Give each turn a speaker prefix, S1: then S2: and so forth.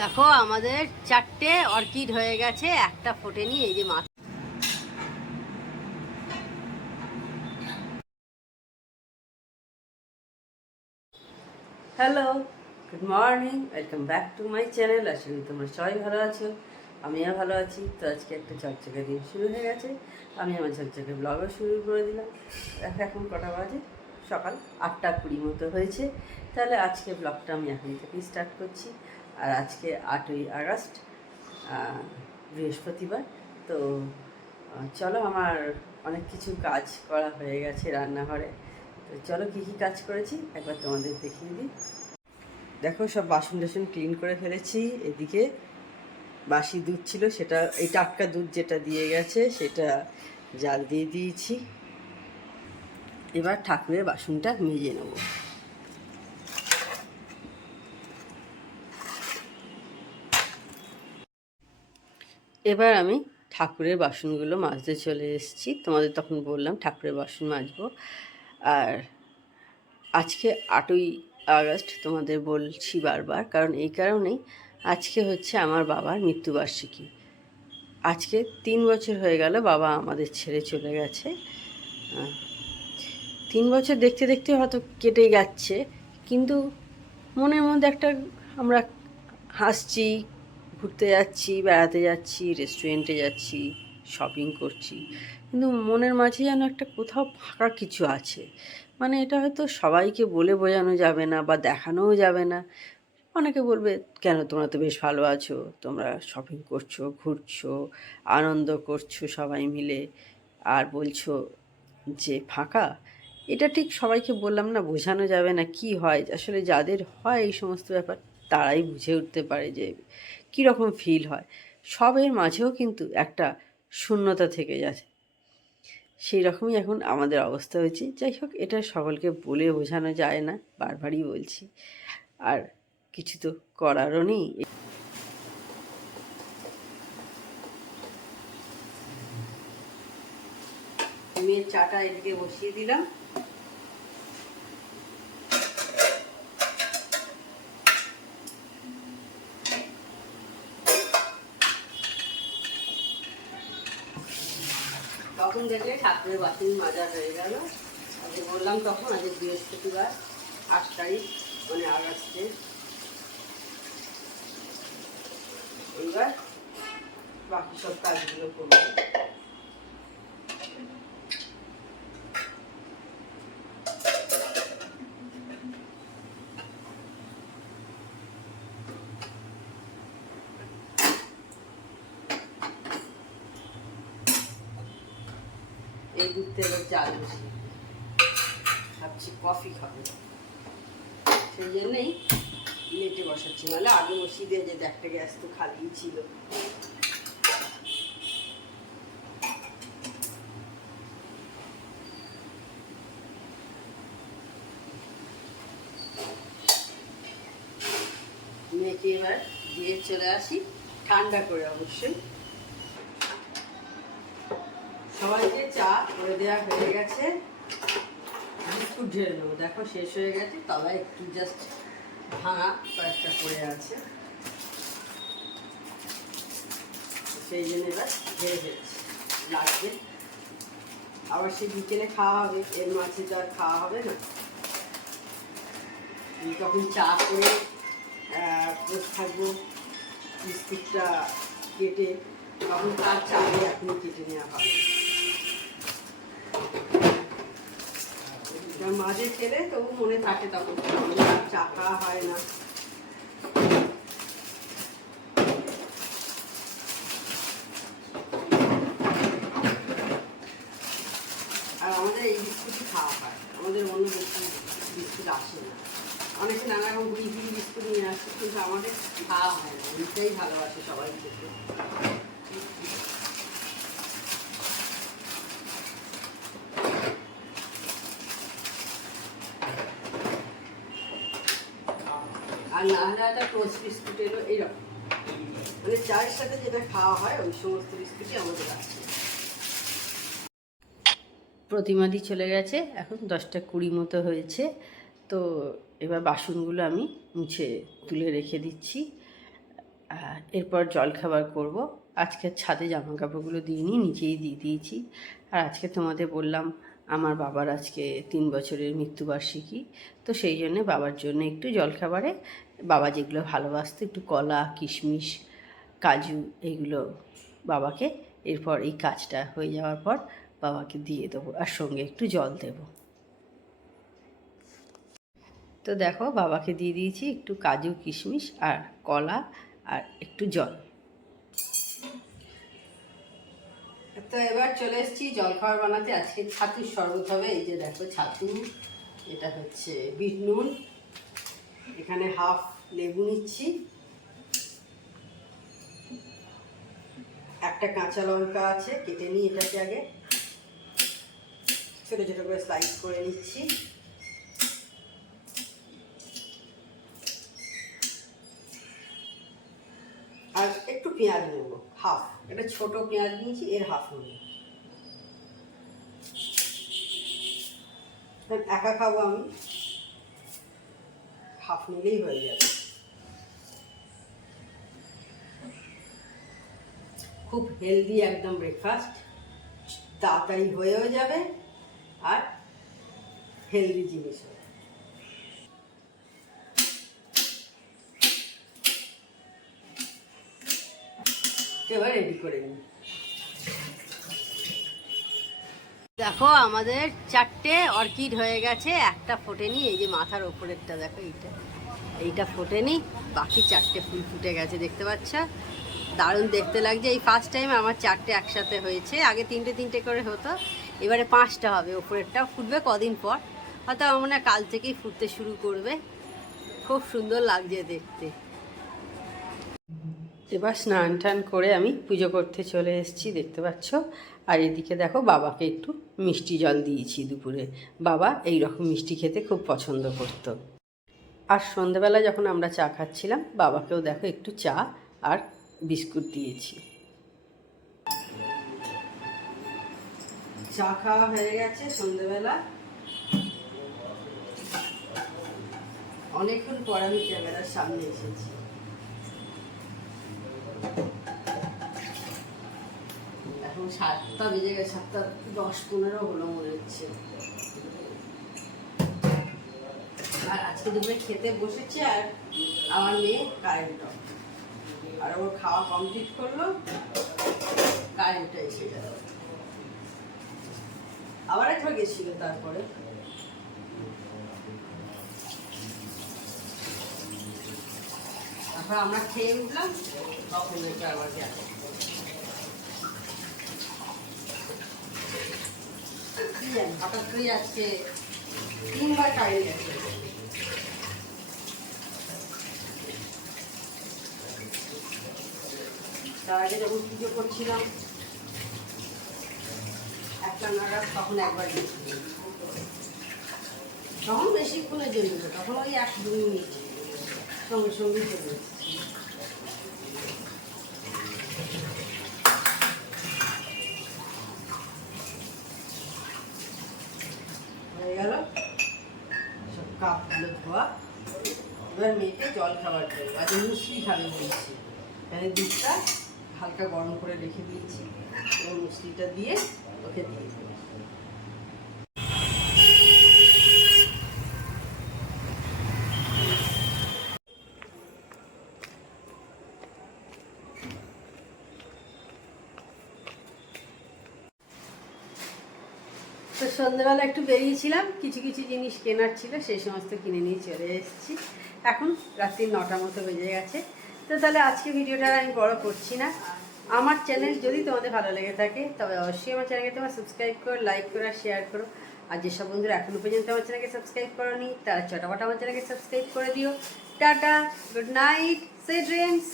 S1: দেখো, আমাদের চারটে অর্কিড হয়ে গেছে, একটা ফোটেনি, এই যে মাছ hello good morning welcome back to my channel করি তোমরা সবাই ভালো আছো, আমিও ভালো আছি। তো আজকে একটা চকচকে দিন শুরু হয়ে গেছে, আমি আমার চকচকে ব্লগও শুরু করে দিলাম। এখন কটা বাজে, সকাল আটটা কুড়ি মতো হয়েছে। তাহলে আজকে ব্লগটা আমি এখন থেকেই স্টার্ট করছি। আর আজকে আটই আগস্ট বৃহস্পতিবার। তো চলো আমার অনেক কিছু কাজ করা হয়ে গেছে রান্নাঘরে। তো চলো কী কী কাজ করেছি, একবার তোমাদের দেখিয়ে দিই। দেখো, সব বাসন টাসন ক্লিন করে ফেলেছি। এদিকে বাসি দুধ ছিল, সেটা, এই টাটকা দুধ যেটা দিয়ে গেছে, সেটা জাল দিয়ে দিয়েছি। এবার ঠাকুরের বাসনটা মেজে নেব। এবার আমি ঠাকুরের বাসনগুলো মাজতে চলে এসেছি। তোমাদের তখন বললাম ঠাকুরের বাসন মাজবো। আর আজকে আটই আগস্ট তোমাদের বলছি বারবার, কারণ এই কারণেই আজকে হচ্ছে আমার বাবার মৃত্যুবার্ষিকী। আজকে তিন বছর হয়ে গেল বাবা আমাদের ছেড়ে চলে গেছে। তিন বছর দেখতে দেখতে হয়তো কেটে যাচ্ছে, কিন্তু মনের মধ্যে একটা আমরা হাসছি ঘুরতে যাচ্ছি, বেড়াতে যাচ্ছি রেস্টুরেন্টে যাচ্ছি শপিং করছি। কিন্তু মনের মাঝে যেন একটা কোথাও ফাঁকা কিছু আছে। মানে এটা হয়তো সবাইকে বলে বোঝানো যাবে না বা দেখানোও যাবে না। অনেকে বলবে, কেন তোমরা তো বেশ ভালো আছো? তোমরা শপিং করছ, ঘুরছো, আনন্দ করছ সবাই মিলে। আর বলছো যে, ফাঁকা? এটা ঠিক সবাইকে বললাম না, বোঝানো যাবে না কি হয়। আসলে যাদের হয় এই সমস্ত ব্যাপার, তারাই বুঝে উঠতে পারে যে কীরকম ফিল হয়? সবের মাঝেও কিন্তু একটা শূন্যতা থেকে যাচ্ছে। সেই রকমই এখন আমাদের অবস্থা হয়েছে। যাই হোক, এটা সকলকে বলে বোঝানো যায় না, বারবারই বলছি। আর কিছু তো করারও নেই। চাটা এদিকে বসিয়ে দিলাম। তখন দেখলে ঠাকুরের বাসন মাজা হয়ে গেল। আজকে বললাম, তখন আজকে বৃহস্পতিবার, আট তারিখ মানে আগস্টে। এইবার বাকি সব কাজগুলো করব। এই দুধটা এবার চাল বসিয়ে ভাবছি কফি খাব। সেই বসাচ্ছি, নাহলে আগে দিয়ে একটা গ্যাস তো ছিল। মেয়েকে এবার দিয়ে চলে আসি, ঠান্ডা করে অবশ্যই সবাইকে চা করে দেওয়া হয়ে গেছে। বিস্কুট ঢেলে নেব। দেখো, শেষ হয়ে গেছে। তলায় একটু জাস্ট ভাঙা কয়েকটা পড়ে আছে। সেই জন্য এবার ঢেলে ফেলছি। লাগবে আবার সে বিকেলে খাওয়া হবে। এর মাঝে তো আর খাওয়া হবে না। তখন চা করে বসে থাকব। বিস্কুটটা কেটে, তখন তার চালে এখনই কেটে নেওয়া হবে এটা মাঝে ছেলে তবু মনে থাকে তখন আমাদের আর চা খাওয়া হয় না। আর আমাদের এই বিস্কুটই খাওয়া হয়। আমাদের অন্য বিস্কুট আসে না। অনেকে নানা রকম ঘুরি ঘুরি বিস্কুট নিয়ে আসে, কিন্তু আমাদের খাওয়া হয় না। এটাই ভালোবাসে সবাই খেতে। আর না হলে বিস্কুট এলো এইরকম মানে চায়ের সাথে যেটা খাওয়া হয়, ওই সমস্ত বিস্কুটই আমাদের আছে। প্রতিমাদি চলে গেছে, এখন দশটা কুড়ি মতো হয়েছে। তো এবার বাসনগুলো আমি মুছে তুলে রেখে দিচ্ছি। এরপর জলখাবার করব। আজকে ছাদে জামা কাপড়গুলো দিইনি নিচেই দিয়ে দিয়েছি। আর আজকে তোমাদের বললাম আমার বাবার আজকে তিন বছরের মৃত্যুবার্ষিকী। তো সেই জন্যে বাবার জন্য একটু জলখাবারে, বাবা যেগুলো ভালোবাসতো, একটু কলা, কিশমিশ, কাজু এইগুলো বাবাকে, এরপর এই কাজটা হয়ে যাওয়ার পর বাবাকে দিয়ে দেবো আর সঙ্গে একটু জল দেব। তো দেখো, বাবাকে দিয়ে দিয়েছি একটু কাজু, কিশমিশ আর কলা আর একটু জল। তো এবার চলে এসেছি জলখাবার বানাতে। আজকে ছাতুর শরবত হবে। এই যে দেখো ছাতু, এটা হচ্ছে বিট নুন। এখানে হাফ লেবু নিচ্ছি। একটা কাঁচা লঙ্কা আছে, কেটে নিই এটাকে আগে। ছোটো ছোটো করে স্লাইস করে নিচ্ছি আর একটু পেঁয়াজ নেব হাফ একটা ছোট পেঁয়াজ নিয়েছি, এর হাফ নেব। একা খাব আমি। হাফ নিলেই হয়ে যাবে। খুব হেলদি একদম ব্রেকফাস্ট তাড়াতাড়ি হয়েও যাবে, আর হেলদি জিনিস এবার রেডি করে নিই। দেখো, আমাদের চারটে অর্কিড হয়ে গেছে, একটা ফোটেনি, এই যে মাথার ওপরেরটা দেখো, এইটা। এইটা ফোটেনি, বাকি চারটে ফুল ফুটে গেছে, দেখতে পাচ্ছ? দারুণ দেখতে লাগছে। এই ফার্স্ট টাইম আমার চারটে একসাথে হয়েছে, আগে তিনটে তিনটে করে হতো, এবারে পাঁচটা হবে ওপরেরটা ফুটবে কদিন পর। হয়তো আমার কাল থেকেই ফুটতে শুরু করবে। খুব সুন্দর লাগছে দেখতে। এবার স্নান টান করে আমি পুজো করতে চলে এসেছি, দেখতে পাচ্ছ? আর এদিকে দেখো বাবাকে একটু মিষ্টি জল দিয়েছি দুপুরে। বাবা এই রকম মিষ্টি খেতে খুব পছন্দ করতো। আর সন্ধেবেলা যখন আমরা চা খাচ্ছিলাম, বাবাকেও দেখো একটু চা আর বিস্কুট দিয়েছি। চা খাওয়া হয়ে গেছে সন্ধেবেলা। অনেকক্ষণ পর আমি ক্যামেরার সামনে এসেছি। সাতটা বেজে গেছে সাতটা দশ পনেরো হলো মনে হচ্ছে। আর আজকে দুপুরে খেতে বসেছে আর আমার মেয়ে কারেন্ট আর ওর খাওয়া কমপ্লিট করল কারেন্টটা এসে গেল। আবার একবার গেছিল তারপরে। তারপর আমরা খেয়ে উঠলাম, তখন আবার গেল কি জানি করে তিনবার পুজো করছিলাম, একটা নাগাদ তখন একবার গেছিলাম তখন বেশিক্ষণের জন্য তখন ওই এক দু মিনিট সঙ্গে সঙ্গে চলে এসেছি হয়ে গেল। সব কাপগুলো ধোয়া। এবার মেয়েকে জল খাবার দেবো আজ মুসলি খাবে বলছি এখানে দুধটা হালকা গরম করে রেখে দিয়েছি। এবং মুসলিটা দিয়ে ওকে দিয়ে দেবো তো সন্ধ্যেবেলা একটু বেরিয়েছিলাম, কিছু কিছু জিনিস কেনার ছিল, সেই সমস্ত কিনে নিয়ে চলে এসেছি। এখন রাত্রি নটা মতো বেজে গেছে। তো তাহলে আজকে ভিডিওটা আমি বড় করছি না। আমার চ্যানেল যদি তোমাদের ভালো লেগে থাকে, তবে অবশ্যই আমার চ্যানেলকে তোমার সাবস্ক্রাইব করো লাইক করো আর শেয়ার করো। আর যেসব বন্ধুরা এখনও পর্যন্ত আমার চ্যানেলকে সাবস্ক্রাইব করোনি, তারা চটাপট আমার চ্যানেলকে সাবস্ক্রাইব করে দিও। Tata good night sweet dreams